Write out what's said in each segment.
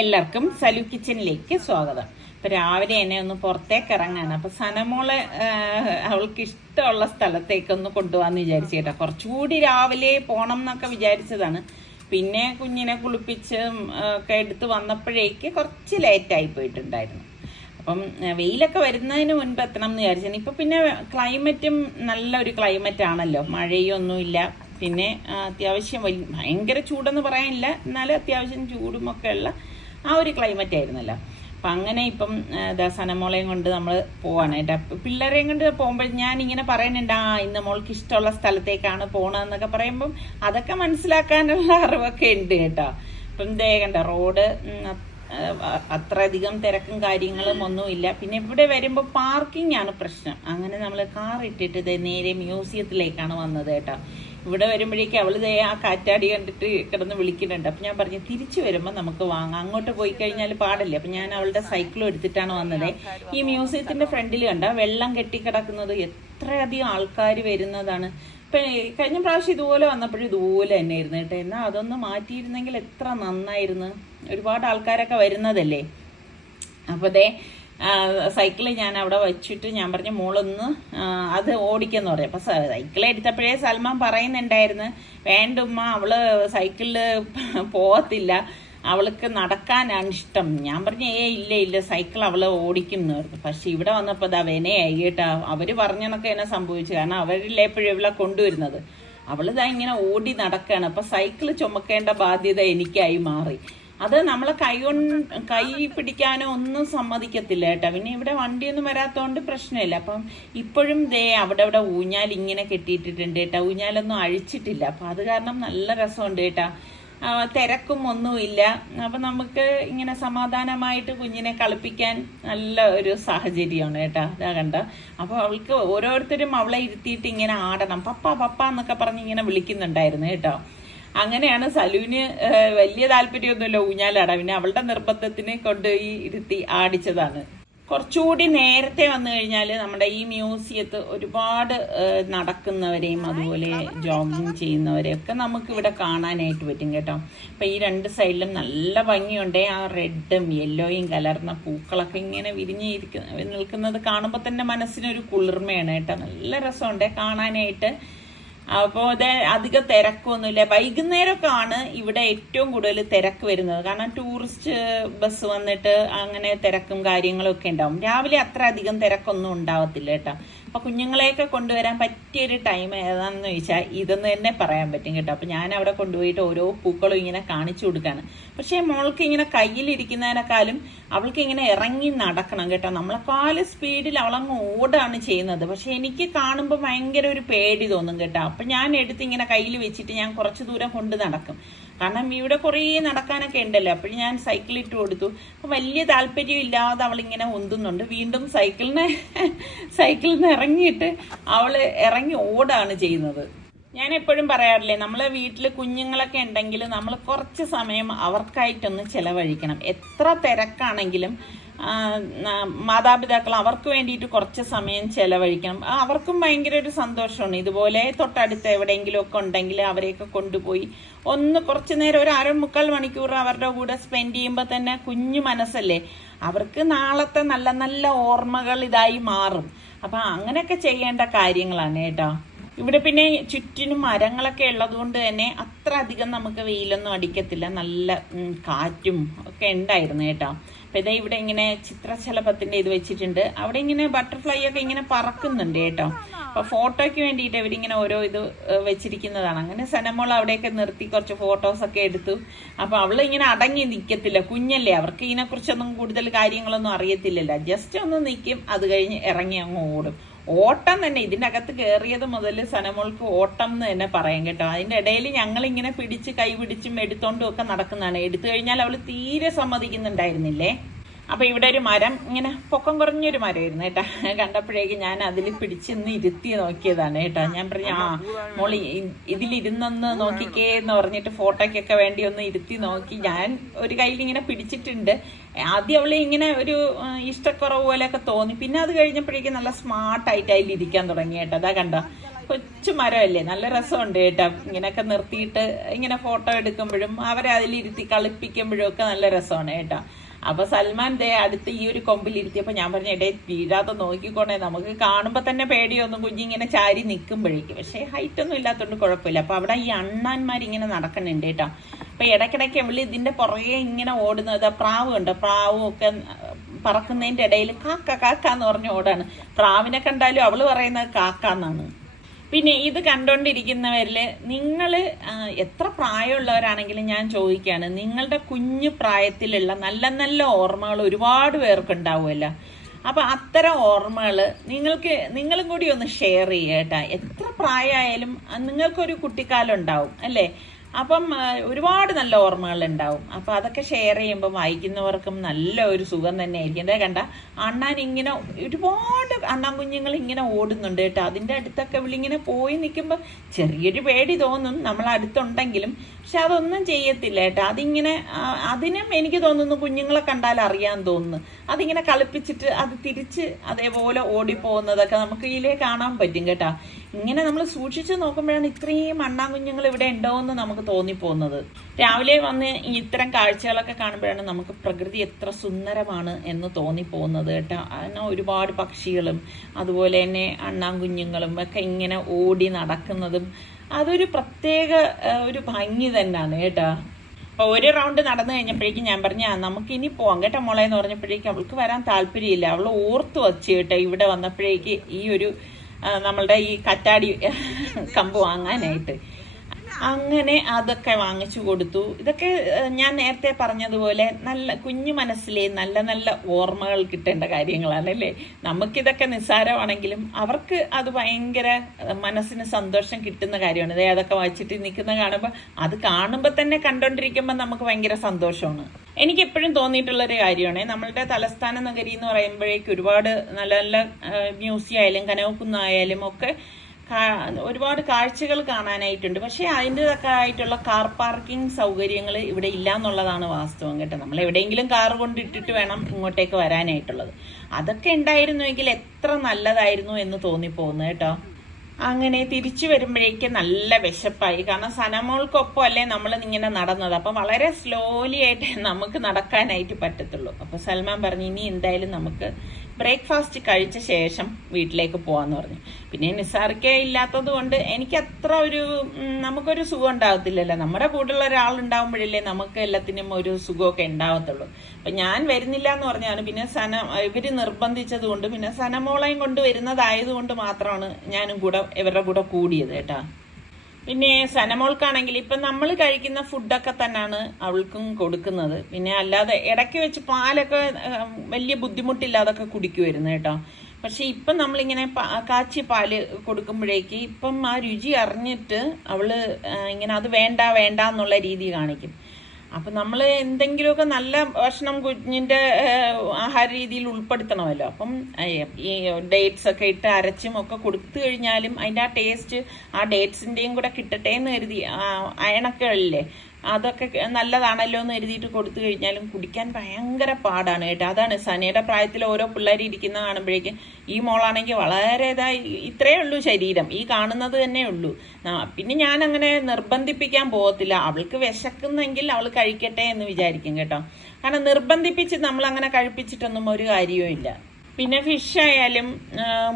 എല്ലാവർക്കും സലു കിച്ചണിലേക്ക് സ്വാഗതം. ഇപ്പൊ രാവിലെ എന്നെ ഒന്ന് പുറത്തേക്ക് ഇറങ്ങാണ്. അപ്പൊ സനമോളെ അവൾക്ക് ഇഷ്ടമുള്ള സ്ഥലത്തേക്കൊന്ന് കൊണ്ടുപോകാന്ന് വിചാരിച്ചു കേട്ടോ. കുറച്ചുകൂടി രാവിലെ പോണം എന്നൊക്കെ വിചാരിച്ചതാണ്. പിന്നെ കുഞ്ഞിനെ കുളിപ്പിച്ച് ഒക്കെ എടുത്ത് വന്നപ്പോഴേക്ക് കുറച്ച് ലേറ്റായി പോയിട്ടുണ്ടായിരുന്നു. അപ്പം വെയിലൊക്കെ വരുന്നതിന് മുൻപ് എത്തണം എന്ന് വിചാരിച്ചു. ഇപ്പൊ പിന്നെ ക്ലൈമറ്റും നല്ലൊരു ക്ലൈമറ്റ് ആണല്ലോ, മഴയൊന്നുമില്ല. പിന്നെ അത്യാവശ്യം ഭയങ്കര ചൂടെന്ന് പറയാനില്ല, എന്നാലും അത്യാവശ്യം ചൂടുമൊക്കെ ഉള്ള ആ ഒരു ക്ലൈമറ്റ് ആയിരുന്നല്ലോ. അപ്പം അങ്ങനെ ഇപ്പം സനമോളെയും കൊണ്ട് നമ്മൾ പോവാണ് കേട്ടോ. പിള്ളേരെയും കൊണ്ട് പോകുമ്പോൾ ഞാൻ ഇങ്ങനെ പറയുന്നുണ്ട്, ഇന്ന് മോൾക്ക് ഇഷ്ടമുള്ള സ്ഥലത്തേക്കാണ് പോകണമെന്നൊക്കെ പറയുമ്പം അതൊക്കെ മനസ്സിലാക്കാനുള്ള അറിവൊക്കെ ഉണ്ട് കേട്ടോ. ഇപ്പം ദേ കണ്ട റോഡ് അത്രയധികം തിരക്കും കാര്യങ്ങളും ഒന്നുമില്ല. പിന്നെ ഇവിടെ വരുമ്പോൾ പാർക്കിംഗ് ആണ് പ്രശ്നം. അങ്ങനെ നമ്മൾ കാർ ഇട്ടിട്ട് നേരെ മ്യൂസിയത്തിലേക്കാണ് വന്നത് കേട്ടോ. ഇവിടെ വരുമ്പോഴേക്കും അവള് ആ കാറ്റാടി കണ്ടിട്ട് കിടന്ന് വിളിക്കുന്നുണ്ട്. അപ്പം ഞാൻ പറഞ്ഞു തിരിച്ചു വരുമ്പോൾ നമുക്ക് വാങ്ങാം, അങ്ങോട്ട് പോയി കഴിഞ്ഞാൽ പാടില്ല. അപ്പം ഞാൻ അവളുടെ സൈക്കിളും എടുത്തിട്ടാണ് വന്നത്. ഈ മ്യൂസിയത്തിന്റെ ഫ്രണ്ടിൽ കണ്ട വെള്ളം കെട്ടിക്കിടക്കുന്നത്, എത്രയധികം ആൾക്കാർ വരുന്നതാണ്. ഇപ്പം കഴിഞ്ഞ പ്രാവശ്യം ഇതുപോലെ വന്നപ്പോഴും ഇതുപോലെ തന്നെ ആയിരുന്നു കേട്ടോ. എന്നാൽ അതൊന്ന് മാറ്റിയിരുന്നെങ്കിൽ എത്ര നന്നായിരുന്നു. ഒരുപാട് ആൾക്കാരൊക്കെ വരുന്നതല്ലേ. അപ്പോൾ സൈക്കിള് ഞാൻ അവിടെ വെച്ചിട്ട് ഞാൻ പറഞ്ഞു മോളൊന്ന് അത് ഓടിക്കെന്ന് പറയും. അപ്പം സൈക്കിൾ എടുത്തപ്പോഴേ സൽമാൻ പറയുന്നുണ്ടായിരുന്നു, വേണ്ടുമ്മ അവള് സൈക്കിളിൽ പോകത്തില്ല, അവൾക്ക് നടക്കാനാണ് ഇഷ്ടം. ഞാൻ പറഞ്ഞു ഇല്ല സൈക്കിൾ അവള് ഓടിക്കും എന്ന് പറഞ്ഞു. പക്ഷെ ഇവിടെ വന്നപ്പോൾ വിനയായി കേട്ടോ. അവര് പറഞ്ഞതൊക്കെ എന്നെ സംഭവിച്ചു. കാരണം അവരില്ലേ എപ്പോഴും ഇവളെ കൊണ്ടുവരുന്നത്. അവളിതാ ഇങ്ങനെ ഓടി നടക്കുകയാണ്. അപ്പൊ സൈക്കിള് ചുമക്കേണ്ട ബാധ്യത എനിക്കായി മാറി. അത് നമ്മളെ കൈ പിടിക്കാനോ ഒന്നും സമ്മതിക്കത്തില്ല കേട്ടോ. പിന്നെ ഇവിടെ വണ്ടിയൊന്നും വരാത്തോണ്ട് പ്രശ്നമില്ല. അപ്പം ഇപ്പോഴും അവിടെ ഊഞ്ഞാൽ ഇങ്ങനെ കെട്ടിയിട്ടിട്ടുണ്ട് കേട്ടോ. ഊഞ്ഞാലൊന്നും അഴിച്ചിട്ടില്ല. അപ്പൊ അത് കാരണം നല്ല രസമുണ്ട് കേട്ടോ. തിരക്കും ഒന്നുമില്ല. അപ്പൊ നമുക്ക് ഇങ്ങനെ സമാധാനമായിട്ട് കുഞ്ഞിനെ കളിപ്പിക്കാൻ നല്ല ഒരു സാഹചര്യമാണ് കേട്ടോ. അതാ കണ്ട. അപ്പൊ അവൾക്ക് ഓരോരുത്തരും അവളെ ഇരുത്തിയിട്ട് ഇങ്ങനെ ആടണം, പപ്പ എന്നൊക്കെ പറഞ്ഞ് ഇങ്ങനെ വിളിക്കുന്നുണ്ടായിരുന്നു കേട്ടോ. അങ്ങനെയാണ് സലുവിന് വലിയ താല്പര്യമൊന്നുമില്ല ഊഞ്ഞാലാടാ. പിന്നെ അവളുടെ നിർബന്ധത്തിന് കൊണ്ടുപോയി ഇരുത്തി ആടിച്ചതാണ്. കുറച്ചുകൂടി നേരത്തെ വന്നു കഴിഞ്ഞാൽ നമ്മുടെ ഈ മ്യൂസിയത്ത് ഒരുപാട് നടക്കുന്നവരെയും അതുപോലെ ജോഗിങ് ചെയ്യുന്നവരെയൊക്കെ നമുക്ക് ഇവിടെ കാണാനായിട്ട് പറ്റും കേട്ടോ. അപ്പം ഈ രണ്ട് സൈഡിലും നല്ല ഭംഗിയുണ്ട്. ആ റെഡും യെല്ലോയും കലർന്ന പൂക്കളൊക്കെ ഇങ്ങനെ വിരിഞ്ഞ് നിൽക്കുന്നത് കാണുമ്പോൾ തന്നെ മനസ്സിനൊരു കുളിർമയാണ് കേട്ടോ. നല്ല രസമുണ്ട് കാണാനായിട്ട്. അപ്പോൾ അധികം തിരക്കൊന്നുമില്ല. വൈകുന്നേരമൊക്കെ ആണ് ഇവിടെ ഏറ്റവും കൂടുതൽ തിരക്ക് വരുന്നത്. കാരണം ടൂറിസ്റ്റ് ബസ് വന്നിട്ട് അങ്ങനെ തിരക്കും കാര്യങ്ങളും ഒക്കെ ഉണ്ടാവും. രാവിലെ അത്ര അധികം തിരക്കൊന്നും ഉണ്ടാവത്തില്ല കേട്ടോ. അപ്പൊ കുഞ്ഞുങ്ങളെയൊക്കെ കൊണ്ടുവരാൻ പറ്റിയൊരു ടൈം ഏതാണെന്ന് ചോദിച്ചാൽ ഇതെന്ന് തന്നെ പറയാൻ പറ്റും കേട്ടോ. അപ്പൊ ഞാൻ അവിടെ കൊണ്ടുപോയിട്ട് ഓരോ പൂക്കളും ഇങ്ങനെ കാണിച്ചു കൊടുക്കാണ്. പക്ഷെ മോൾക്ക് ഇങ്ങനെ കയ്യിലിരിക്കുന്നതിനേക്കാളും അവൾക്ക് ഇങ്ങനെ ഇറങ്ങി നടക്കണം കേട്ടോ. നമ്മളെക്കാളും സ്പീഡിൽ അവളങ്ങ് ഓടാണ് ചെയ്യുന്നത്. പക്ഷെ എനിക്ക് കാണുമ്പോൾ ഭയങ്കര ഒരു പേടി തോന്നും കേട്ടോ. അപ്പൊ ഞാൻ എടുത്ത് ഇങ്ങനെ കയ്യിൽ വെച്ചിട്ട് ഞാൻ കുറച്ച് ദൂരം കൊണ്ട് നടക്കും. കാരണം ഇവിടെ കുറേ നടക്കാനൊക്കെ ഉണ്ടല്ലോ. അപ്പോഴും ഞാൻ സൈക്കിൾ ഇട്ട് കൊടുത്തു. അപ്പൊ വലിയ താല്പര്യം ഇല്ലാതെ അവളിങ്ങനെ ഉന്തുന്നുണ്ട്. വീണ്ടും സൈക്കിളിൽ നിന്ന് ഇറങ്ങിയിട്ട് അവള് ഇറങ്ങി ഓടാണ് ചെയ്യുന്നത്. ഞാൻ എപ്പോഴും പറയാറില്ലേ, നമ്മളെ വീട്ടിൽ കുഞ്ഞുങ്ങളൊക്കെ ഉണ്ടെങ്കിൽ നമ്മൾ കുറച്ച് സമയം അവർക്കായിട്ടൊന്ന് ചെലവഴിക്കണം. എത്ര തിരക്കാണെങ്കിലും മാതാപിതാക്കൾ അവർക്ക് വേണ്ടിയിട്ട് കുറച്ച് സമയം ചെലവഴിക്കണം. അവർക്കും ഭയങ്കര ഒരു സന്തോഷമാണ്. ഇതുപോലെ തൊട്ടടുത്ത് എവിടെയെങ്കിലും ഒക്കെ ഉണ്ടെങ്കിൽ അവരെയൊക്കെ കൊണ്ടുപോയി ഒന്ന് കുറച്ചു നേരം ഒരു 1/4 മണിക്കൂർ അവരുടെ കൂടെ സ്പെൻഡ് ചെയ്യുമ്പോൾ തന്നെ കുഞ്ഞു മനസ്സല്ലേ, അവർക്ക് നാളത്തെ നല്ല നല്ല ഓർമ്മകൾ ഇതായി മാറും. അപ്പൊ അങ്ങനെയൊക്കെ ചെയ്യേണ്ട കാര്യങ്ങളാണ് കേട്ടോ. ഇവിടെ പിന്നെ ചുറ്റിനും മരങ്ങളൊക്കെ ഉള്ളത് കൊണ്ട് തന്നെ അത്ര അധികം നമുക്ക് വെയിലൊന്നും അടിക്കത്തില്ല. നല്ല കാറ്റും ഒക്കെ ഉണ്ടായിരുന്നു കേട്ടോ. അപ്പൊ ഇവിടെ ഇങ്ങനെ ചിത്രശലഭത്തിന്റെ ഇത് വെച്ചിട്ടുണ്ട്. അവിടെ ഇങ്ങനെ ബട്ടർഫ്ലൈ ഒക്കെ ഇങ്ങനെ പറക്കുന്നുണ്ട് കേട്ടോ. അപ്പൊ ഫോട്ടോയ്ക്ക് വേണ്ടിയിട്ട് ഇവരിങ്ങനെ ഓരോ ഇത് വെച്ചിരിക്കുന്നതാണ്. അങ്ങനെ സനമോൾ അവിടെയൊക്കെ നിർത്തി കുറച്ച് ഫോട്ടോസ് ഒക്കെ എടുത്തു. അപ്പൊ അവള് ഇങ്ങനെ അടങ്ങി നിൽക്കത്തില്ല, കുഞ്ഞല്ലേ, അവർക്ക് ഇതിനെക്കുറിച്ചൊന്നും കൂടുതൽ കാര്യങ്ങളൊന്നും അറിയത്തില്ലല്ലോ. ജസ്റ്റ് ഒന്ന് നിൽക്കും, അത് കഴിഞ്ഞ് ഇറങ്ങി അങ്ങ് ഓടും. ഓട്ടം തന്നെ, ഇതിൻ്റെ അകത്ത് കയറിയത് മുതൽ സനമോൾക്ക് ഓട്ടം എന്ന് തന്നെ പറയാം കേട്ടോ. അതിൻ്റെ ഇടയിൽ ഞങ്ങളിങ്ങനെ പിടിച്ച് കൈ പിടിച്ചും എടുത്തോണ്ടും ഒക്കെ നടക്കുന്നതാണ്. എടുത്തു കഴിഞ്ഞാൽ അവൾ തീരെ സമ്മതിക്കുന്നുണ്ടായിരുന്നില്ലേ. അപ്പൊ ഇവിടെ ഒരു മരം, ഇങ്ങനെ പൊക്കം കുറഞ്ഞൊരു മരമായിരുന്നു കേട്ടാ. കണ്ടപ്പോഴേക്ക് ഞാൻ അതിൽ പിടിച്ചൊന്ന് ഇരുത്തി നോക്കിയതാണ് കേട്ടോ. ഞാൻ പറഞ്ഞു മോളി ഇതിലിരുന്നൊന്ന് നോക്കിക്കേ എന്ന് പറഞ്ഞിട്ട് ഫോട്ടോയ്ക്കൊക്കെ വേണ്ടി ഒന്ന് ഇരുത്തി നോക്കി. ഞാൻ ഒരു കയ്യിൽ ഇങ്ങനെ പിടിച്ചിട്ടുണ്ട്. ആദ്യം അവള് ഇങ്ങനെ ഒരു ഇഷ്ടക്കുറവ് പോലെയൊക്കെ തോന്നി. പിന്നെ അത് കഴിഞ്ഞപ്പോഴേക്കും നല്ല സ്മാർട്ടായിട്ട് അതിൽ ഇരിക്കാൻ തുടങ്ങി കേട്ടോ. അതാ കണ്ടോ, കൊച്ചു മരമല്ലേ, നല്ല രസമുണ്ട് കേട്ടോ. ഇങ്ങനെയൊക്കെ നിർത്തിയിട്ട് ഇങ്ങനെ ഫോട്ടോ എടുക്കുമ്പോഴും അവരെ അതിലിരുത്തി കളിപ്പിക്കുമ്പോഴും ഒക്കെ നല്ല രസമാണ് കേട്ടോ. അപ്പൊ സൽമാൻ ദേ അടുത്ത് ഈ ഒരു കൊമ്പിലിരുത്തിയപ്പോ ഞാൻ പറഞ്ഞു, എടേ വീഴാതെ നോക്കിക്കോണേ, നമുക്ക് കാണുമ്പോ തന്നെ പേടിയൊന്നും കുഞ്ഞിങ്ങനെ ചാരി നിൽക്കുമ്പോഴേക്കും. പക്ഷേ ഹൈറ്റ് ഒന്നും ഇല്ലാത്തതുകൊണ്ട് കുഴപ്പമില്ല. അപ്പൊ അവിടെ ഈ അണ്ണാന്മാരിങ്ങനെ നടക്കുന്നുണ്ട് കേട്ടോ. അപ്പൊ ഇടയ്ക്കിടയ്ക്ക് അവള് ഇതിന്റെ പുറകെ ഇങ്ങനെ ഓടുന്നത്, പ്രാവ് ഉണ്ട്, പ്രാവും ഒക്കെ പറക്കുന്നതിന്റെ ഇടയിൽ കാക്ക കാക്ക എന്ന് പറഞ്ഞ് ഓടാണ്. പ്രാവിനെ കണ്ടാലും അവള് പറയുന്നത് കാക്ക എന്നാണ്. പിന്നെ ഇത് കണ്ടോണ്ടിരിക്കുന്നവരില് നിങ്ങൾ എത്ര പ്രായമുള്ളവരാണെങ്കിലും ഞാൻ ചോദിക്കുകയാണ്, നിങ്ങളുടെ കുഞ്ഞു പ്രായത്തിലുള്ള നല്ല നല്ല ഓർമ്മകൾ ഒരുപാട് പേർക്ക് ഉണ്ടാവുമല്ലോ. അപ്പൊ അത്തരം ഓർമ്മകൾ നിങ്ങളും കൂടി ഒന്ന് ഷെയർ ചെയ്യുക കേട്ടാ. എത്ര പ്രായമായാലും നിങ്ങൾക്കൊരു കുട്ടിക്കാലം ഉണ്ടാവും അല്ലേ. അപ്പം ഒരുപാട് നല്ല ഓർമ്മകൾ ഉണ്ടാവും. അപ്പൊ അതൊക്കെ ഷെയർ ചെയ്യുമ്പോൾ വായിക്കുന്നവർക്കും നല്ല ഒരു സുഖം തന്നെ ആയിരിക്കും. അതേ കണ്ട അണ്ണാൻ ഇങ്ങനെ ഒരുപാട് അണ്ണാൻ കുഞ്ഞുങ്ങൾ ഇങ്ങനെ ഓടുന്നുണ്ട് കേട്ടോ. അതിന്റെ അടുത്തൊക്കെ ഇവളിങ്ങനെ പോയി നിൽക്കുമ്പോൾ ചെറിയൊരു പേടി തോന്നും നമ്മൾ അടുത്തുണ്ടെങ്കിലും. പക്ഷെ അതൊന്നും ചെയ്യത്തില്ല കേട്ടോ. അതിനും എനിക്ക് തോന്നുന്നു കുഞ്ഞുങ്ങളെ കണ്ടാൽ അറിയാൻ തോന്നുന്നു. അതിങ്ങനെ കളിപ്പിച്ചിട്ട് അത് തിരിച്ച് അതേപോലെ ഓടിപ്പോകുന്നതൊക്കെ നമുക്ക് ഇതിലേ കാണാൻ പറ്റും കേട്ടോ. ഇങ്ങനെ നമ്മൾ സൂക്ഷിച്ച് നോക്കുമ്പോഴാണ് ഇത്രയും അണ്ണാൻ കുഞ്ഞുങ്ങൾ ഇവിടെ ഉണ്ടോയെന്ന് നമുക്ക് തോന്നിപ്പോകുന്നത്. രാവിലെ വന്ന് ഇത്തരം കാഴ്ചകളൊക്കെ കാണുമ്പോഴാണ് നമുക്ക് പ്രകൃതി എത്ര സുന്ദരമാണ് എന്ന് തോന്നിപ്പോകുന്നത് കേട്ടോ. അങ്ങനെ ഒരുപാട് പക്ഷികളും അതുപോലെ തന്നെ അണ്ണാൻ കുഞ്ഞുങ്ങളും ഒക്കെ ഇങ്ങനെ ഓടി നടക്കുന്നതും അതൊരു പ്രത്യേക ഒരു ഭംഗി തന്നെയാണ് കേട്ടോ. അപ്പോൾ ഒരു റൗണ്ട് നടന്നു കഴിഞ്ഞപ്പോഴേക്കും ഞാൻ പറഞ്ഞ നമുക്ക് ഇനി പോവാം കേട്ടോ മോളെ എന്ന് പറഞ്ഞപ്പോഴേക്കും അവൾക്ക് വരാൻ താല്പര്യമില്ല. അവൾ ഓർത്ത് വച്ച് കേട്ടോ ഇവിടെ വന്നപ്പോഴേക്ക് ഈ ഒരു നമ്മളുടെ ഈ കറ്റാടി കമ്പ് വാങ്ങാനായിട്ട്. അങ്ങനെ അതൊക്കെ വാങ്ങിച്ചു കൊടുത്തു. ഇതൊക്കെ ഞാൻ നേരത്തെ പറഞ്ഞതുപോലെ നല്ല കുഞ്ഞു മനസ്സിലെ നല്ല നല്ല ഓർമ്മകൾ കിട്ടേണ്ട കാര്യങ്ങളാണ് അല്ലേ. നമുക്കിതൊക്കെ നിസ്സാരമാണെങ്കിലും അവർക്ക് അത് ഭയങ്കര മനസ്സിന് സന്തോഷം കിട്ടുന്ന കാര്യമാണ്. ഇതേ അതൊക്കെ വായിച്ചിട്ട് നിൽക്കുന്ന കാണുമ്പോൾ അത് കാണുമ്പോൾ തന്നെ കണ്ടോണ്ടിരിക്കുമ്പോൾ നമുക്ക് ഭയങ്കര സന്തോഷമാണ്. എനിക്ക് എപ്പോഴും തോന്നിയിട്ടുള്ളൊരു കാര്യമാണ്, നമ്മളുടെ തലസ്ഥാന നഗരി എന്ന് പറയുമ്പോഴേക്ക് ഒരുപാട് നല്ല നല്ല മ്യൂസിയം ആയാലും കനകക്കുന്നായാലും ഒക്കെ ഒരുപാട് കാഴ്ചകൾ കാണാനായിട്ടുണ്ട്. പക്ഷേ അതിൻ്റെതൊക്കെ ആയിട്ടുള്ള കാർ പാർക്കിംഗ് സൗകര്യങ്ങൾ ഇവിടെ ഇല്ല എന്നുള്ളതാണ് വാസ്തവം കേട്ടോ. നമ്മൾ എവിടെയെങ്കിലും കാർ കൊണ്ടിട്ടിട്ട് വേണം ഇങ്ങോട്ടേക്ക് വരാനായിട്ടുള്ളത്. അതൊക്കെ ഉണ്ടായിരുന്നുവെങ്കിൽ എത്ര നല്ലതായിരുന്നു എന്ന് തോന്നിപ്പോകുന്നു കേട്ടോ. അങ്ങനെ തിരിച്ചു വരുമ്പോഴേക്ക് നല്ല വിശപ്പായി. കാരണം സനമോൾക്കൊപ്പം അല്ലേ നമ്മൾ ഇങ്ങനെ നടന്നത്. അപ്പം വളരെ സ്ലോലി ആയിട്ട് നമുക്ക് നടക്കാനായിട്ട് പറ്റത്തുള്ളൂ. അപ്പോൾ സൽമാൻ പറഞ്ഞു ഇനി എന്തായാലും നമുക്ക് ബ്രേക്ക്ഫാസ്റ്റ് കഴിച്ച ശേഷം വീട്ടിലേക്ക് പോകാമെന്ന് പറഞ്ഞു. പിന്നെ നിസാർക്കേ ഇല്ലാത്തത് കൊണ്ട് എനിക്ക് അത്ര നമുക്കൊരു സുഖം ഉണ്ടാകത്തില്ലല്ലോ. നമ്മുടെ കൂടെയുള്ള ഒരാളുണ്ടാകുമ്പോഴല്ലേ നമുക്ക് എല്ലാത്തിനും ഒരു സുഖമൊക്കെ ഉണ്ടാകത്തുള്ളൂ. അപ്പം ഞാൻ വരുന്നില്ല എന്ന് പറഞ്ഞാണ്. പിന്നെ ഇവര് നിർബന്ധിച്ചത് കൊണ്ട് പിന്നെ സനമോളയും കൊണ്ട് വരുന്നതായതുകൊണ്ട് മാത്രമാണ് ഞാനും കൂടെ ഇവരുടെ കൂടെ കൂടിയത് കേട്ടാ. പിന്നെ സനമോൾക്കാണെങ്കിൽ ഇപ്പം നമ്മൾ കഴിക്കുന്ന ഫുഡൊക്കെ തന്നെയാണ് അവൾക്കും കൊടുക്കുന്നത്. പിന്നെ അല്ലാതെ ഇടയ്ക്ക് വെച്ച് പാലൊക്കെ വലിയ ബുദ്ധിമുട്ടില്ലാതൊക്കെ കുടിക്കുമായിരുന്നു കേട്ടോ. പക്ഷെ ഇപ്പം നമ്മളിങ്ങനെ കാച്ചിയ പാല് കൊടുക്കുമ്പോഴേക്ക് ഇപ്പം ആ രുചി അറിഞ്ഞിട്ട് അവള് ഇങ്ങനെ അത് വേണ്ട വേണ്ട എന്നുള്ള രീതി കാണിക്കും. അപ്പം നമ്മൾ എന്തെങ്കിലുമൊക്കെ നല്ല ഭക്ഷണം കുഞ്ഞിൻ്റെ ആഹാര രീതിയിൽ ഉൾപ്പെടുത്തണമല്ലോ. അപ്പം ഈ ഡേറ്റ്സ് ഒക്കെ ഇട്ട് അരച്ചും ഒക്കെ കൊടുത്തു കഴിഞ്ഞാലും അതിൻ്റെ ആ ടേസ്റ്റ് ആ ഡേറ്റ്സിൻ്റെയും കൂടെ കിട്ടട്ടെ എന്ന് കരുതി അയണൊക്കെ ഇല്ലേ അതൊക്കെ നല്ലതാണല്ലോ എന്ന് എഴുതിയിട്ട് കൊടുത്തു കഴിഞ്ഞാലും കുടിക്കാൻ ഭയങ്കര പാടാണ് കേട്ടോ. അതാണ് സനയുടെ പ്രായത്തിൽ ഓരോ പിള്ളേർ ഇരിക്കുന്ന കാണുമ്പോഴേക്കും ഈ മോളാണെങ്കിൽ വളരെ ഇത്രയേ ഉള്ളൂ ശരീരം, ഈ കാണുന്നത് തന്നെ ഉള്ളൂ. പിന്നെ ഞാൻ അങ്ങനെ നിർബന്ധിപ്പിക്കാൻ പോകത്തില്ല. അവൾക്ക് വിശക്കുന്നെങ്കിൽ അവൾ കഴിക്കട്ടെ എന്ന് വിചാരിക്കും കേട്ടോ. കാരണം നിർബന്ധിപ്പിച്ച് നമ്മൾ അങ്ങനെ കഴിപ്പിച്ചിട്ടൊന്നും ഒരു കാര്യവും ഇല്ല. പിന്നെ ഫിഷ് ആയാലും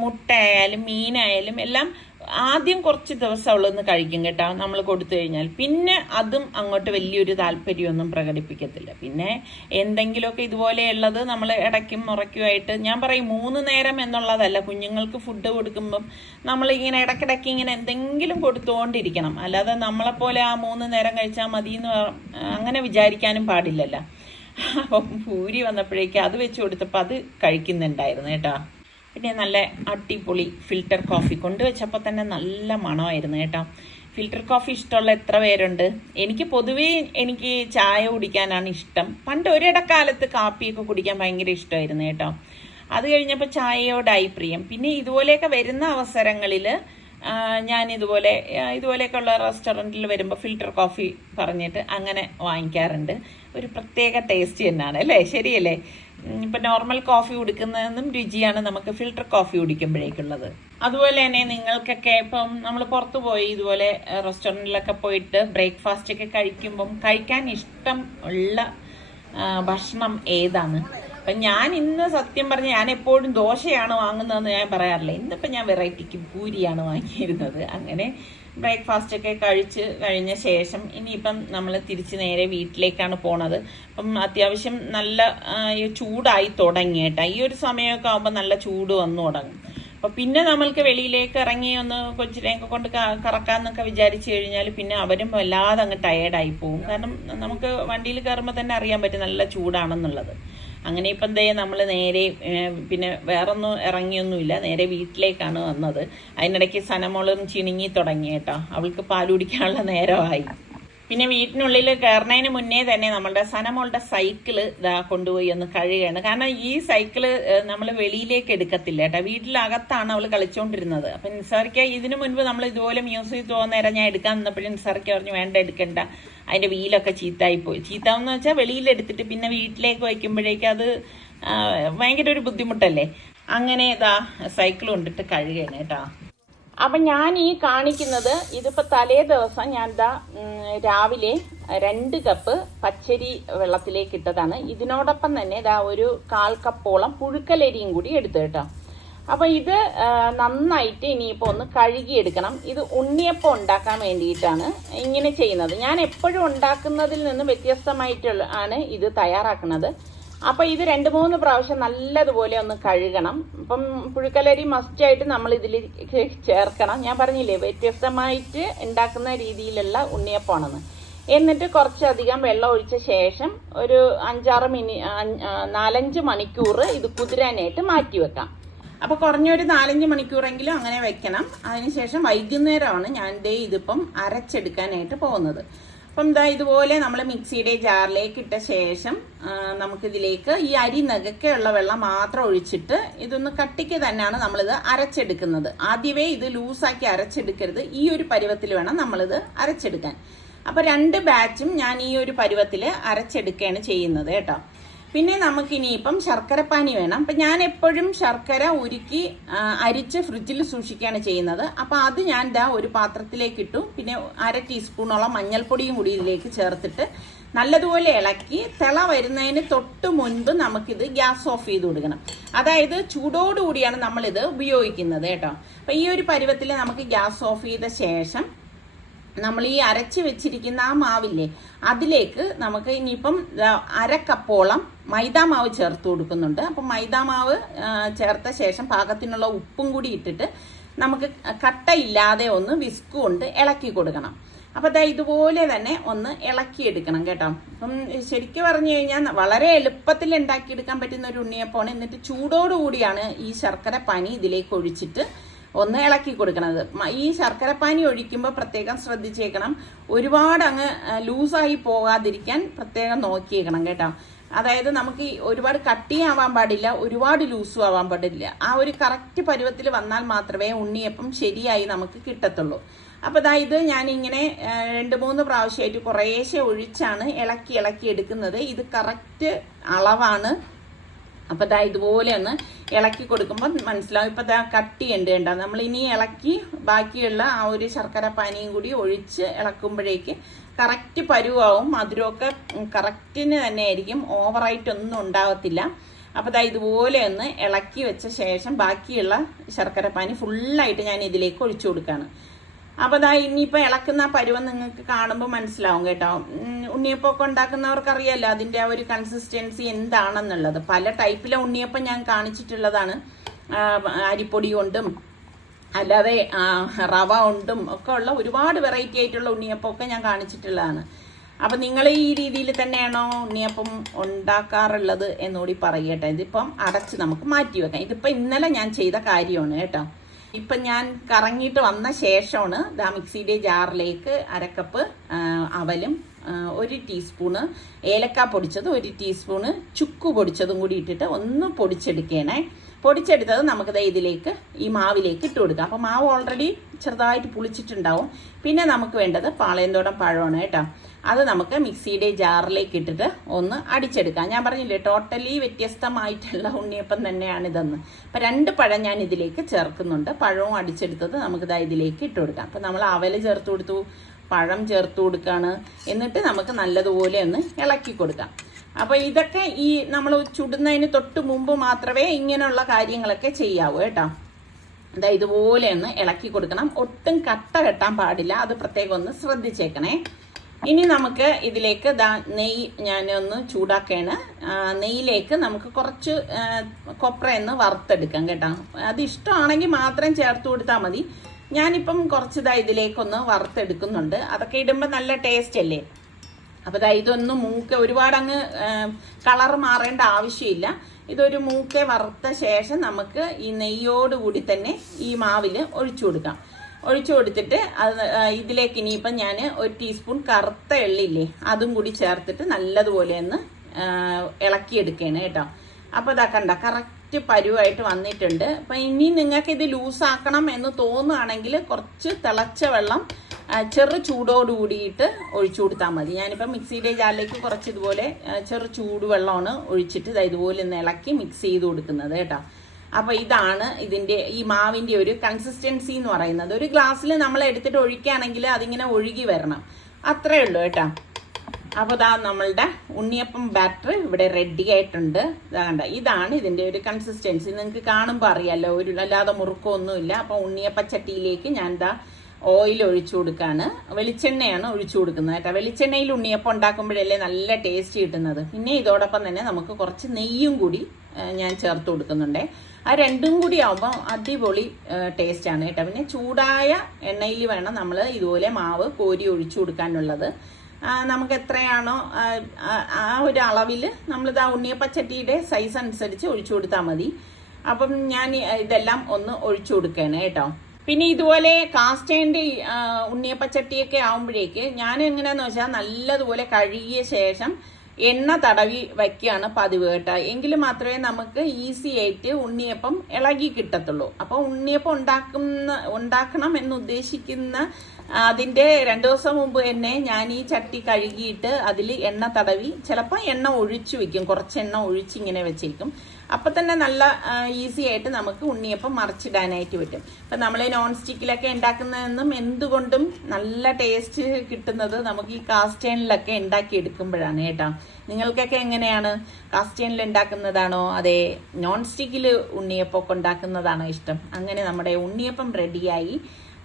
മുട്ടയായാലും മീനായാലും എല്ലാം ആദ്യം കുറച്ച് ദിവസം അവളൊന്ന് കഴിക്കും കേട്ടോ നമ്മൾ കൊടുത്തു കഴിഞ്ഞാൽ. പിന്നെ അതും അങ്ങോട്ട് വലിയൊരു താല്പര്യമൊന്നും പ്രകടിപ്പിക്കത്തില്ല. പിന്നെ എന്തെങ്കിലുമൊക്കെ ഇതുപോലെയുള്ളത് നമ്മൾ ഇടയ്ക്കും മുറയ്ക്കുമായിട്ട് ഞാൻ പറയും 3 നേരം എന്നുള്ളതല്ല. കുഞ്ഞുങ്ങൾക്ക് ഫുഡ് കൊടുക്കുമ്പം നമ്മളിങ്ങനെ ഇടയ്ക്കിടയ്ക്ക് ഇങ്ങനെ എന്തെങ്കിലും കൊടുത്തുകൊണ്ടിരിക്കണം. അല്ലാതെ നമ്മളെപ്പോലെ ആ 3 നേരം കഴിച്ചാൽ മതി എന്ന് അങ്ങനെ വിചാരിക്കാനും പാടില്ലല്ലോ. അപ്പം പൂരി വന്നപ്പോഴേക്ക് അത് വെച്ച് കൊടുത്തപ്പോൾ അത് കഴിക്കുന്നുണ്ടായിരുന്നു കേട്ടോ. പിന്നെ നല്ല അടിപൊളി ഫിൽറ്റർ കോഫി കൊണ്ടുവച്ചപ്പോൾ തന്നെ നല്ല മണമായിരുന്നു കേട്ടോ. ഫിൽറ്റർ കോഫി ഇഷ്ടമുള്ള എത്ര പേരുണ്ട്? പൊതുവേ എനിക്ക് ചായ കുടിക്കാനാണ് ഇഷ്ടം. പണ്ട് ഒരിടക്കാലത്ത് കാപ്പിയൊക്കെ കുടിക്കാൻ ഭയങ്കര ഇഷ്ടമായിരുന്നു കേട്ടോ. അത് കഴിഞ്ഞപ്പോൾ ചായയോടായി പ്രിയം. പിന്നെ ഇതുപോലെയൊക്കെ വരുന്ന അവസരങ്ങളിൽ ഞാൻ ഇതുപോലെയൊക്കെയുള്ള റെസ്റ്റോറൻറ്റിൽ വരുമ്പോൾ ഫിൽറ്റർ കോഫി പറഞ്ഞിട്ട് അങ്ങനെ വാങ്ങിക്കാറുണ്ട്. ഒരു പ്രത്യേക ടേസ്റ്റ് തന്നെയാണ് അല്ലേ, ശരിയല്ലേ? ഇപ്പം നോർമൽ കോഫി കുടിക്കുന്നതെന്നും രുചിയാണ് നമുക്ക് ഫിൽട്ടർ കോഫി കുടിക്കുമ്പോഴേക്കുള്ളത്. അതുപോലെ തന്നെ നിങ്ങൾക്കൊക്കെ ഇപ്പം നമ്മൾ പുറത്തു പോയി ഇതുപോലെ റെസ്റ്റോറൻറ്റിലൊക്കെ പോയിട്ട് ബ്രേക്ക്ഫാസ്റ്റ് ഒക്കെ കഴിക്കുമ്പം കഴിക്കാൻ ഇഷ്ടം ഉള്ള ഭക്ഷണം ഏതാണ്? അപ്പം ഞാൻ ഇന്ന് സത്യം പറഞ്ഞ് ഞാൻ എപ്പോഴും ദോശയാണ് വാങ്ങുന്നതെന്ന് ഞാൻ പറയാറില്ല. ഇന്നിപ്പം ഞാൻ വെറൈറ്റിക്ക് പൂരിയാണ് വാങ്ങിയിരുന്നത്. അങ്ങനെ ബ്രേക്ക്ഫാസ്റ്റ് ഒക്കെ കഴിച്ച് കഴിഞ്ഞ ശേഷം ഇനിയിപ്പം നമ്മൾ തിരിച്ച് നേരെ വീട്ടിലേക്കാണ് പോണത്. അപ്പം അത്യാവശ്യം നല്ല ചൂടായി തുടങ്ങി കേട്ടോ. ഈ ഒരു സമയമൊക്കെ ആകുമ്പോൾ നല്ല ചൂട് വന്നു തുടങ്ങും. അപ്പം പിന്നെ നമ്മൾക്ക് വെളിയിലേക്ക് ഇറങ്ങി ഒന്ന് കൊച്ചിനെയൊക്കെ കൊണ്ട് കറക്കാമെന്നൊക്കെ വിചാരിച്ചു കഴിഞ്ഞാൽ പിന്നെ അവരും വല്ലാതെ അങ്ങ് ടയേർഡായി പോകും. കാരണം നമുക്ക് വണ്ടിയിൽ കയറുമ്പോൾ തന്നെ അറിയാൻ പറ്റും നല്ല ചൂടാണെന്നുള്ളത്. അങ്ങനെ ഇപ്പം എന്തേ നമ്മൾ നേരെ പിന്നെ വേറൊന്നും ഇറങ്ങിയൊന്നുമില്ല, നേരെ വീട്ടിലേക്കാണ് വന്നത്. അതിനിടയ്ക്ക് സനമോളും ചിണുങ്ങി തുടങ്ങി കേട്ടോ. അവൾക്ക് പാൽ കുടിക്കാനുള്ള നേരമായി. പിന്നെ വീട്ടിനുള്ളിൽ കയറുന്നതിന് മുന്നേ തന്നെ നമ്മളുടെ സനമോളുടെ സൈക്കിള് ഇതാ കൊണ്ടുപോയി ഒന്ന് കഴുകുകയാണ്. കാരണം ഈ സൈക്കിള് നമ്മൾ വെളിയിലേക്ക് എടുക്കത്തില്ല കേട്ടോ, വീട്ടിലകത്താണ് അവൾ കളിച്ചുകൊണ്ടിരുന്നത്. അപ്പം നിസാറിക്ക ഇതിനു മുൻപ് നമ്മൾ ഇതുപോലെ മ്യൂസിക് പോകുന്ന നേരം ഞാൻ എടുക്കാൻ നിന്നപ്പോഴും നിസാറിക്ക പറഞ്ഞു വേണ്ട എടുക്കണ്ട, അതിൻ്റെ വീലൊക്കെ ചീത്തായിപ്പോയി. ചീത്താവെന്ന് വെച്ചാൽ വെളിയിലെടുത്തിട്ട് പിന്നെ വീട്ടിലേക്ക് വയ്ക്കുമ്പോഴേക്കും അത് ഭയങ്കര ഒരു ബുദ്ധിമുട്ടല്ലേ. അങ്ങനെ ഇതാ സൈക്കിൾ കൊണ്ടിട്ട് കഴുകുകയാണ് കേട്ടോ. അപ്പം ഞാൻ ഈ കാണിക്കുന്നത് ഇതിപ്പോൾ തലേ ദിവസം ഞാൻ രാവിലെ 2 കപ്പ് പച്ചരി വെള്ളത്തിലേക്ക് ഇട്ടതാണ്. ഇതിനോടൊപ്പം തന്നെ ഒരു 1/4 കപ്പോളം പുഴുക്കലരിയും കൂടി എടുത്തു കേട്ടോ. അപ്പം ഇത് നന്നായിട്ട് ഇനിയിപ്പോൾ ഒന്ന് കഴുകിയെടുക്കണം. ഇത് ഉണ്ണിയപ്പം ഉണ്ടാക്കാൻ വേണ്ടിയിട്ടാണ് ഇങ്ങനെ ചെയ്യുന്നത്. ഞാൻ എപ്പോഴും ഉണ്ടാക്കുന്നതിൽ നിന്ന് വ്യത്യസ്തമായിട്ടുള്ള ആണ് ഇത് തയ്യാറാക്കുന്നത്. അപ്പം ഇത് 2-3 പ്രാവശ്യം നല്ലതുപോലെ ഒന്ന് കഴുകണം. അപ്പം പുഴുക്കലരി മസ്റ്റായിട്ട് നമ്മൾ ഇതിൽ ചേർക്കണം. ഞാൻ പറഞ്ഞില്ലേ വ്യത്യസ്തമായിട്ട് ഉണ്ടാക്കുന്ന രീതിയിലുള്ള ഉണ്ണിയപ്പമാണെന്ന്. എന്നിട്ട് കുറച്ചധികം വെള്ളം ഒഴിച്ച ശേഷം ഒരു 4-5 മണിക്കൂർ ഇത് കുതിരാനായിട്ട് മാറ്റി വെക്കാം. അപ്പോൾ കുറഞ്ഞൊരു 4-5 മണിക്കൂറെങ്കിലും അങ്ങനെ വെക്കണം. അതിനുശേഷം വൈകുന്നേരമാണ് ഞാൻ ഇതിപ്പം അരച്ചെടുക്കാനായിട്ട് പോകുന്നത്. അപ്പം ഇതുപോലെ നമ്മൾ മിക്സിയുടെ ജാറിലേക്ക് ഇട്ട ശേഷം നമുക്കിതിലേക്ക് ഈ അരി നകക്കെയുള്ള വെള്ളം മാത്രം ഒഴിച്ചിട്ട് ഇതൊന്ന് കട്ടിക്ക് തന്നെയാണ് നമ്മളിത് അരച്ചെടുക്കുന്നത്. ആദ്യമേ ഇത് ലൂസാക്കി അരച്ചെടുക്കരുത്. ഈ ഒരു പരുവത്തിൽ വേണം നമ്മളിത് അരച്ചെടുക്കാൻ. അപ്പോൾ 2 ബാച്ചും ഞാൻ ഈ ഒരു പരുവത്തിൽ അരച്ചെടുക്കുകയാണ് ചെയ്യുന്നത് കേട്ടോ. പിന്നെ നമുക്കിനിയിപ്പം ശർക്കരപ്പാനി വേണം. അപ്പം ഞാൻ എപ്പോഴും ശർക്കര ഉരുക്കി അരിച്ച് ഫ്രിഡ്ജിൽ സൂക്ഷിക്കുകയാണ് ചെയ്യുന്നത്. അപ്പം അത് ഞാൻ ഒരു പാത്രത്തിലേക്ക് ഇട്ടു. പിന്നെ 1/2 ടീസ്പൂണോളം മഞ്ഞൾപ്പൊടിയും കൂടി ഇതിലേക്ക് ചേർത്തിട്ട് നല്ലതുപോലെ ഇളക്കി തിള വരുന്നതിന് തൊട്ട് മുൻപ് നമുക്കിത് ഗ്യാസ് ഓഫ് ചെയ്ത് കൊടുക്കണം. അതായത് ചൂടോടുകൂടിയാണ് നമ്മളിത് ഉപയോഗിക്കുന്നത് കേട്ടോ. അപ്പം ഈ ഒരു പരുവത്തിൽ നമുക്ക് ഗ്യാസ് ഓഫ് ചെയ്ത ശേഷം നമ്മൾ ഈ അരച്ച് വെച്ചിരിക്കുന്ന ആ മാവില്ലേ അതിലേക്ക് നമുക്ക് ഇനിയിപ്പം 1/2 കപ്പോളം മൈദാമാവ് ചേർത്ത് കൊടുക്കുന്നുണ്ട്. അപ്പം മൈദാമാവ് ചേർത്ത ശേഷം പാകത്തിനുള്ള ഉപ്പും കൂടി ഇട്ടിട്ട് നമുക്ക് കട്ടയില്ലാതെ ഒന്ന് വിസ്ക് കൊണ്ട് ഇളക്കി കൊടുക്കണം. അപ്പം ഇതുപോലെ തന്നെ ഒന്ന് ഇളക്കിയെടുക്കണം കേട്ടോ. അപ്പം ശരിക്കും പറഞ്ഞു കഴിഞ്ഞാൽ വളരെ എളുപ്പത്തിൽ ഉണ്ടാക്കിയെടുക്കാൻ പറ്റുന്ന ഒരു ഉണ്ണിയപ്പമാണ്. എന്നിട്ട് ചൂടോടുകൂടിയാണ് ഈ ശർക്കര പാനി ഇതിലേക്ക് ഒഴിച്ചിട്ട് ഒന്ന് ഇളക്കി കൊടുക്കണത്. ഈ ശർക്കരപ്പാനി ഒഴിക്കുമ്പോൾ പ്രത്യേകം ശ്രദ്ധിച്ചേക്കണം, ഒരുപാട് അങ്ങ് ലൂസായി പോകാതിരിക്കാൻ പ്രത്യേകം നോക്കിയേക്കണം കേട്ടോ. അതായത് നമുക്ക് ഒരുപാട് കട്ടിയാവാൻ പാടില്ല, ഒരുപാട് ലൂസും ആവാൻ പാടില്ല. ആ ഒരു കറക്റ്റ് പരുവത്തിൽ വന്നാൽ മാത്രമേ ഉണ്ണിയപ്പം ശരിയായി നമുക്ക് കിട്ടത്തുള്ളൂ. അപ്പോൾ ഇത് ഞാനിങ്ങനെ 2-3 പ്രാവശ്യമായിട്ട് കുറേശ്ശെ ഒഴിച്ചാണ് ഇളക്കി എടുക്കുന്നത്. ഇത് കറക്റ്റ് അളവാണ്. അപ്പോൾ ഇതുപോലെ ഒന്ന് ഇളക്കി കൊടുക്കുമ്പോൾ മനസ്സിലാവും. ഇപ്പോൾ കട്ടിയുണ്ട് കേട്ടോ. നമ്മൾ ഇനി ഇളക്കി ബാക്കിയുള്ള ആ ഒരു ശർക്കര പാനിയും കൂടി ഒഴിച്ച് ഇളക്കുമ്പോഴേക്ക് കറക്റ്റ് പരുവാവും. മധുരമൊക്കെ കറക്റ്റിന് തന്നെ ആയിരിക്കും, ഓവറായിട്ടൊന്നും ഉണ്ടാകത്തില്ല. അപ്പോൾ ഇതുപോലെ ഒന്ന് ഇളക്കി വെച്ച ശേഷം ബാക്കിയുള്ള ശർക്കര പാനി ഫുള്ളായിട്ട് ഞാൻ ഇതിലേക്ക് ഒഴിച്ചു കൊടുക്കുകയാണ്. അപ്പോൾ ഇനിയിപ്പോൾ ഇളക്കുന്ന പരുവം നിങ്ങൾക്ക് കാണുമ്പോൾ മനസ്സിലാവും കേട്ടോ. ഉണ്ണിയപ്പമൊക്കെ ഉണ്ടാക്കുന്നവർക്കറിയാമല്ലോ അതിൻ്റെ ആ ഒരു കൺസിസ്റ്റൻസി എന്താണെന്നുള്ളത്. പല ടൈപ്പിലെ ഉണ്ണിയപ്പം ഞാൻ കാണിച്ചിട്ടുള്ളതാണ്. അരിപ്പൊടി കൊണ്ടും അല്ലാതെ റവ കൊണ്ടും ഒക്കെ ഉള്ള ഒരുപാട് വെറൈറ്റി ആയിട്ടുള്ള ഉണ്ണിയപ്പമൊക്കെ ഞാൻ കാണിച്ചിട്ടുള്ളതാണ്. അപ്പം നിങ്ങൾ ഈ രീതിയിൽ തന്നെയാണോ ഉണ്ണിയപ്പം ഉണ്ടാക്കാറുള്ളത് എന്നുകൂടി പറയട്ടെ. ഇതിപ്പം അടച്ച് നമുക്ക് മാറ്റി വെക്കാം. ഇതിപ്പോൾ ഇന്നലെ ഞാൻ ചെയ്ത കാര്യമാണ് കേട്ടോ. ഇപ്പം ഞാൻ കറങ്ങിയിട്ട് വന്ന ശേഷമാണ് മിക്സിയുടെ ജാറിലേക്ക് 1/2 കപ്പ് അവലും 1 ടീസ്പൂണ് ഏലക്ക പൊടിച്ചത്, 1 ടീസ്പൂണ് ചുക്ക് പൊടിച്ചതും കൂടി ഇട്ടിട്ട് ഒന്ന് പൊടിച്ചെടുക്കണേ. പൊടിച്ചെടുത്തത് നമുക്ക് ഇതിലേക്ക് ഈ മാവിലേക്ക് ഇട്ട് കൊടുക്കാം. അപ്പോൾ മാവ് ഓൾറെഡി ചെറുതായിട്ട് പുളിച്ചിട്ടുണ്ടാവും. പിന്നെ നമുക്ക് വേണ്ടത് പാളയന്തോടൻ പഴമാണ് കേട്ടോ. അത് നമുക്ക് മിക്സിയുടെ ജാറിലേക്ക് ഇട്ടിട്ട് ഒന്ന് അടിച്ചെടുക്കാം. ഞാൻ പറഞ്ഞില്ലേ ടോട്ടലി വ്യത്യസ്തമായിട്ടുള്ള ഉണ്ണിയപ്പം തന്നെയാണ് ഇതെന്ന്. അപ്പം 2 പഴം ഞാൻ ഇതിലേക്ക് ചേർക്കുന്നുണ്ട്. പഴവും അടിച്ചെടുത്തത് നമുക്കിതാ ഇതിലേക്ക് ഇട്ട് കൊടുക്കാം. അപ്പം നമ്മൾ അവൽ ചേർത്ത് കൊടുത്തു, പഴം ചേർത്ത് കൊടുക്കുകയാണ്. എന്നിട്ട് നമുക്ക് നല്ലതുപോലെ ഒന്ന് ഇളക്കി കൊടുക്കാം. അപ്പോൾ ഇതൊക്കെ ഈ നമ്മൾ ചുടുന്നതിന് തൊട്ട് മുമ്പ് മാത്രമേ ഇങ്ങനെയുള്ള കാര്യങ്ങളൊക്കെ ചെയ്യാവൂ കേട്ടോ. അതാ ഇതുപോലെ ഒന്ന് ഇളക്കി കൊടുക്കണം. ഒട്ടും കട്ട കെട്ടാൻ പാടില്ല, അത് പ്രത്യേകം ഒന്ന് ശ്രദ്ധിച്ചേക്കണേ. ഇനി നമുക്ക് ഇതിലേക്ക് നെയ്യ് ഞാനൊന്ന് ചൂടാക്കുകയാണ്. നെയ്യിലേക്ക് നമുക്ക് കുറച്ച് കൊപ്രയെന്ന് വറുത്തെടുക്കാം കേട്ടോ. അത് ഇഷ്ടമാണെങ്കിൽ മാത്രം ചേർത്ത് കൊടുത്താൽ മതി. ഞാനിപ്പം കുറച്ച് ഇതിലേക്കൊന്ന് വറുത്തെടുക്കുന്നുണ്ട്. അതൊക്കെ ഇടുമ്പോൾ നല്ല ടേസ്റ്റ് അല്ലേ. അപ്പോൾ ഇതൊന്ന് ഒരുപാട് അങ്ങ് കളർ മാറേണ്ട ആവശ്യമില്ല. ഇതൊരു മൂക്കെ വറുത്ത ശേഷം നമുക്ക് ഈ നെയ്യോടുകൂടി തന്നെ ഈ മാവിൽ ഒഴിച്ചു കൊടുക്കാം. ഒഴിച്ചു കൊടുത്തിട്ട് ഇതിലേക്ക് ഇനിയിപ്പം ഞാൻ 1 ടീസ്പൂൺ കറുത്ത എള്ളില്ലേ അതും കൂടി ചേർത്തിട്ട് നല്ലതുപോലെ ഒന്ന് ഇളക്കിയെടുക്കുകയാണ് കേട്ടോ. അപ്പോൾ കണ്ട കറക്റ്റ് പരുവായിട്ട് വന്നിട്ടുണ്ട്. അപ്പം ഇനി നിങ്ങൾക്ക് ഇത് ലൂസാക്കണം എന്ന് തോന്നുകയാണെങ്കിൽ കുറച്ച് തിളച്ച വെള്ളം ചെറു ചൂടോട് കൂടിയിട്ട് ഒഴിച്ചു കൊടുത്താൽ മതി. ഞാനിപ്പോൾ മിക്സിയുടെ ജാറിലേക്ക് കുറച്ച് ഇതുപോലെ ചെറു ചൂടുവെള്ളമാണ് ഒഴിച്ചിട്ട് ഇതുപോലെ ഒന്ന് ഇളക്കി മിക്സ് ചെയ്ത് കൊടുക്കുന്നത് കേട്ടോ. അപ്പോൾ ഇതാണ് ഇതിൻ്റെ ഈ മാവിൻ്റെ ഒരു കൺസിസ്റ്റൻസി എന്ന് പറയുന്നത്. ഒരു ഗ്ലാസ്സിൽ നമ്മൾ എടുത്തിട്ട് ഒഴിക്കുകയാണെങ്കിൽ അതിങ്ങനെ ഒഴുകി വരണം, അത്രേ ഉള്ളൂ കേട്ടോ. അപ്പോൾ നമ്മളുടെ ഉണ്ണിയപ്പം ബാറ്റർ ഇവിടെ റെഡി ആയിട്ടുണ്ട്. കണ്ട ഇതാണ് ഇതിൻ്റെ ഒരു കൺസിസ്റ്റൻസി. നിങ്ങൾക്ക് കാണുമ്പോൾ അറിയാമല്ലോ, അല്ലാതെ മുറുക്കമൊന്നുമില്ല. അപ്പോൾ ഉണ്ണിയപ്പച്ചട്ടിയിലേക്ക് ഞാൻ ഓയിൽ ഒഴിച്ചു കൊടുക്കാണ്. വെളിച്ചെണ്ണയാണ് ഒഴിച്ചു കൊടുക്കുന്നത് കേട്ടോ. വെളിച്ചെണ്ണയിൽ ഉണ്ണിയപ്പം ഉണ്ടാക്കുമ്പോഴല്ലേ നല്ല ടേസ്റ്റ് കിട്ടുന്നത്. പിന്നെ ഇതോടൊപ്പം തന്നെ നമുക്ക് കുറച്ച് നെയ്യും കൂടി ഞാൻ ചേർത്ത് കൊടുക്കുന്നുണ്ട്. ആ രണ്ടും കൂടി ആവുമ്പോൾ അടിപൊളി ടേസ്റ്റാണ് കേട്ടോ. പിന്നെ ചൂടായ എണ്ണയിൽ വേണം നമ്മൾ ഇതുപോലെ മാവ് കോരി ഒഴിച്ചു കൊടുക്കാനുള്ളത്. നമുക്ക് എത്രയാണോ ആ ഒരു അളവിൽ നമ്മളിത് ഉണ്ണിയപ്പച്ചട്ടിയുടെ സൈസ് അനുസരിച്ച് ഒഴിച്ചു കൊടുത്താൽ മതി. അപ്പം ഞാൻ ഇതെല്ലാം ഒന്ന് ഒഴിച്ചു കൊടുക്കുകയാണ് കേട്ടോ. പിന്നെ ഇതുപോലെ കാസ്റ്റ് അയണിൻ്റെ ഉണ്ണിയപ്പച്ചട്ടിയൊക്കെ ആകുമ്പോഴേക്ക് ഞാൻ എങ്ങനെയാണെന്ന് വെച്ചാൽ നല്ലതുപോലെ കഴുകിയ ശേഷം എണ്ണ തടവി വയ്ക്കുകയാണ് പതിവ് കേട്ടോ. എങ്കിൽ മാത്രമേ നമുക്ക് ഈസി ആയിട്ട് ഉണ്ണിയപ്പം ഇളകി കിട്ടത്തുള്ളൂ. അപ്പോൾ ഉണ്ണിയപ്പം ഉണ്ടാക്കണം എന്ന് ഉദ്ദേശിക്കുന്ന അതിൻ്റെ 2 ദിവസം മുമ്പ് തന്നെ ഞാൻ ഈ ചട്ടി കഴുകിയിട്ട് അതിൽ എണ്ണ തടവി ചിലപ്പോൾ എണ്ണ ഒഴിച്ചു വെക്കും, കുറച്ച് എണ്ണ ഒഴിച്ച് ഇങ്ങനെ വെച്ചേക്കും. അപ്പം തന്നെ നല്ല ഈസി ആയിട്ട് നമുക്ക് ഉണ്ണിയപ്പം മറിച്ചിടാനായിട്ട് പറ്റും. ഇപ്പം നമ്മൾ നോൺ സ്റ്റിക്കിലൊക്കെ ഉണ്ടാക്കുന്നതെന്നും എന്തുകൊണ്ടും നല്ല ടേസ്റ്റ് കിട്ടുന്നത് നമുക്ക് ഈ കാസ്റ്റ് അയണിലൊക്കെ ഉണ്ടാക്കി എടുക്കുമ്പോഴാണ് കേട്ടോ. നിങ്ങൾക്കൊക്കെ എങ്ങനെയാണ്? കാസ്റ്റ് അയണിൽ ഉണ്ടാക്കുന്നതാണോ അതേ നോൺ സ്റ്റിക്കിൽ ഉണ്ണിയപ്പമൊക്കെ ഉണ്ടാക്കുന്നതാണോ ഇഷ്ടം? അങ്ങനെ നമ്മുടെ ഉണ്ണിയപ്പം റെഡിയായി.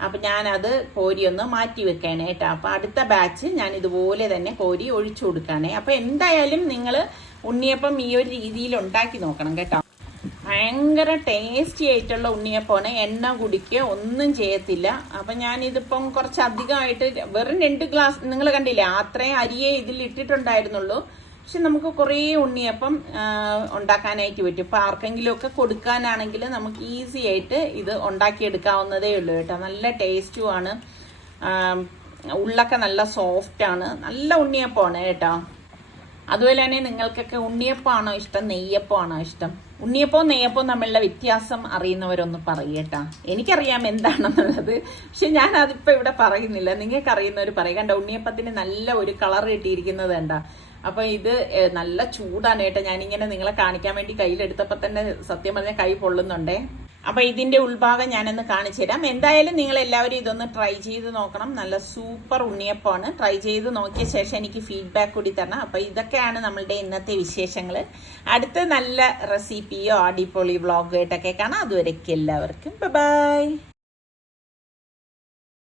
അപ്പം ഞാനത് കോരി ഒന്ന് മാറ്റി വെക്കാനേ കേട്ടോ. അപ്പം അടുത്ത ബാച്ച് ഞാൻ ഇതുപോലെ തന്നെ കോരി ഒഴിച്ചു കൊടുക്കാനേ. അപ്പം എന്തായാലും നിങ്ങൾ ഉണ്ണിയപ്പം ഈ ഒരു രീതിയിൽ ഉണ്ടാക്കി നോക്കണം കേട്ടോ. ഭയങ്കര ടേസ്റ്റി ആയിട്ടുള്ള ഉണ്ണിയപ്പമാണ്. എണ്ണ കുടിക്കുക ഒന്നും ചെയ്യത്തില്ല. അപ്പം ഞാനിതിപ്പം കുറച്ച് അധികമായിട്ട് വെറും 2 ഗ്ലാസ് നിങ്ങൾ കണ്ടില്ലേ, അത്രയും അരിയെ ഇതിൽ ഇട്ടിട്ടുണ്ടായിരുന്നുള്ളൂ. പക്ഷെ നമുക്ക് കുറേ ഉണ്ണിയപ്പം ഉണ്ടാക്കാനായിട്ട് പറ്റും. ഇപ്പം ആർക്കെങ്കിലുമൊക്കെ കൊടുക്കാനാണെങ്കിൽ നമുക്ക് ഈസി ആയിട്ട് ഇത് ഉണ്ടാക്കിയെടുക്കാവുന്നതേ ഉള്ളൂ കേട്ടോ. നല്ല ടേസ്റ്റുമാണ്, ഉള്ളൊക്കെ നല്ല സോഫ്റ്റാണ്, നല്ല ഉണ്ണിയപ്പമാണ് കേട്ടോ. അതുപോലെ തന്നെ നിങ്ങൾക്കൊക്കെ ഉണ്ണിയപ്പമാണോ ഇഷ്ടം നെയ്യപ്പമാണോ ഇഷ്ടം? ഉണ്ണിയപ്പവും നെയ്യപ്പവും തമ്മിലുള്ള വ്യത്യാസം അറിയുന്നവരൊന്ന് പറയട്ടാ. എനിക്കറിയാം എന്താണെന്നുള്ളത്, പക്ഷെ ഞാൻ അതിപ്പോൾ ഇവിടെ പറയുന്നില്ല. നിങ്ങൾക്ക് അറിയുന്നവർ പറയുക. കണ്ട ഉണ്ണിയപ്പത്തിന് നല്ല ഒരു കളർ കിട്ടിയിരിക്കുന്നത് കണ്ട. അപ്പം ഇത് നല്ല ചൂടാണ് കേട്ടോ. ഞാനിങ്ങനെ നിങ്ങളെ കാണിക്കാൻ വേണ്ടി കയ്യിലെടുത്തപ്പോൾ തന്നെ സത്യം പറഞ്ഞാൽ കൈ പൊള്ളുന്നുണ്ടേ. അപ്പം ഇതിൻ്റെ ഉൾഭാഗം ഞാനൊന്ന് കാണിച്ചു തരാം. എന്തായാലും നിങ്ങൾ എല്ലാവരും ഇതൊന്ന് ട്രൈ ചെയ്ത് നോക്കണം. നല്ല സൂപ്പർ ഉണ്ണിയപ്പമാണ്. ട്രൈ ചെയ്ത് നോക്കിയ ശേഷം എനിക്ക് ഫീഡ്ബാക്ക് കൂടി തരണം. അപ്പം ഇതൊക്കെയാണ് നമ്മളുടെ ഇന്നത്തെ വിശേഷങ്ങൾ. അടുത്ത നല്ല റെസിപ്പിയോ അടിപൊളി വ്ളോഗ് ആയിട്ടൊക്കെ കാണാം. അതുവരെയ്ക്ക് എല്ലാവർക്കും ബൈ.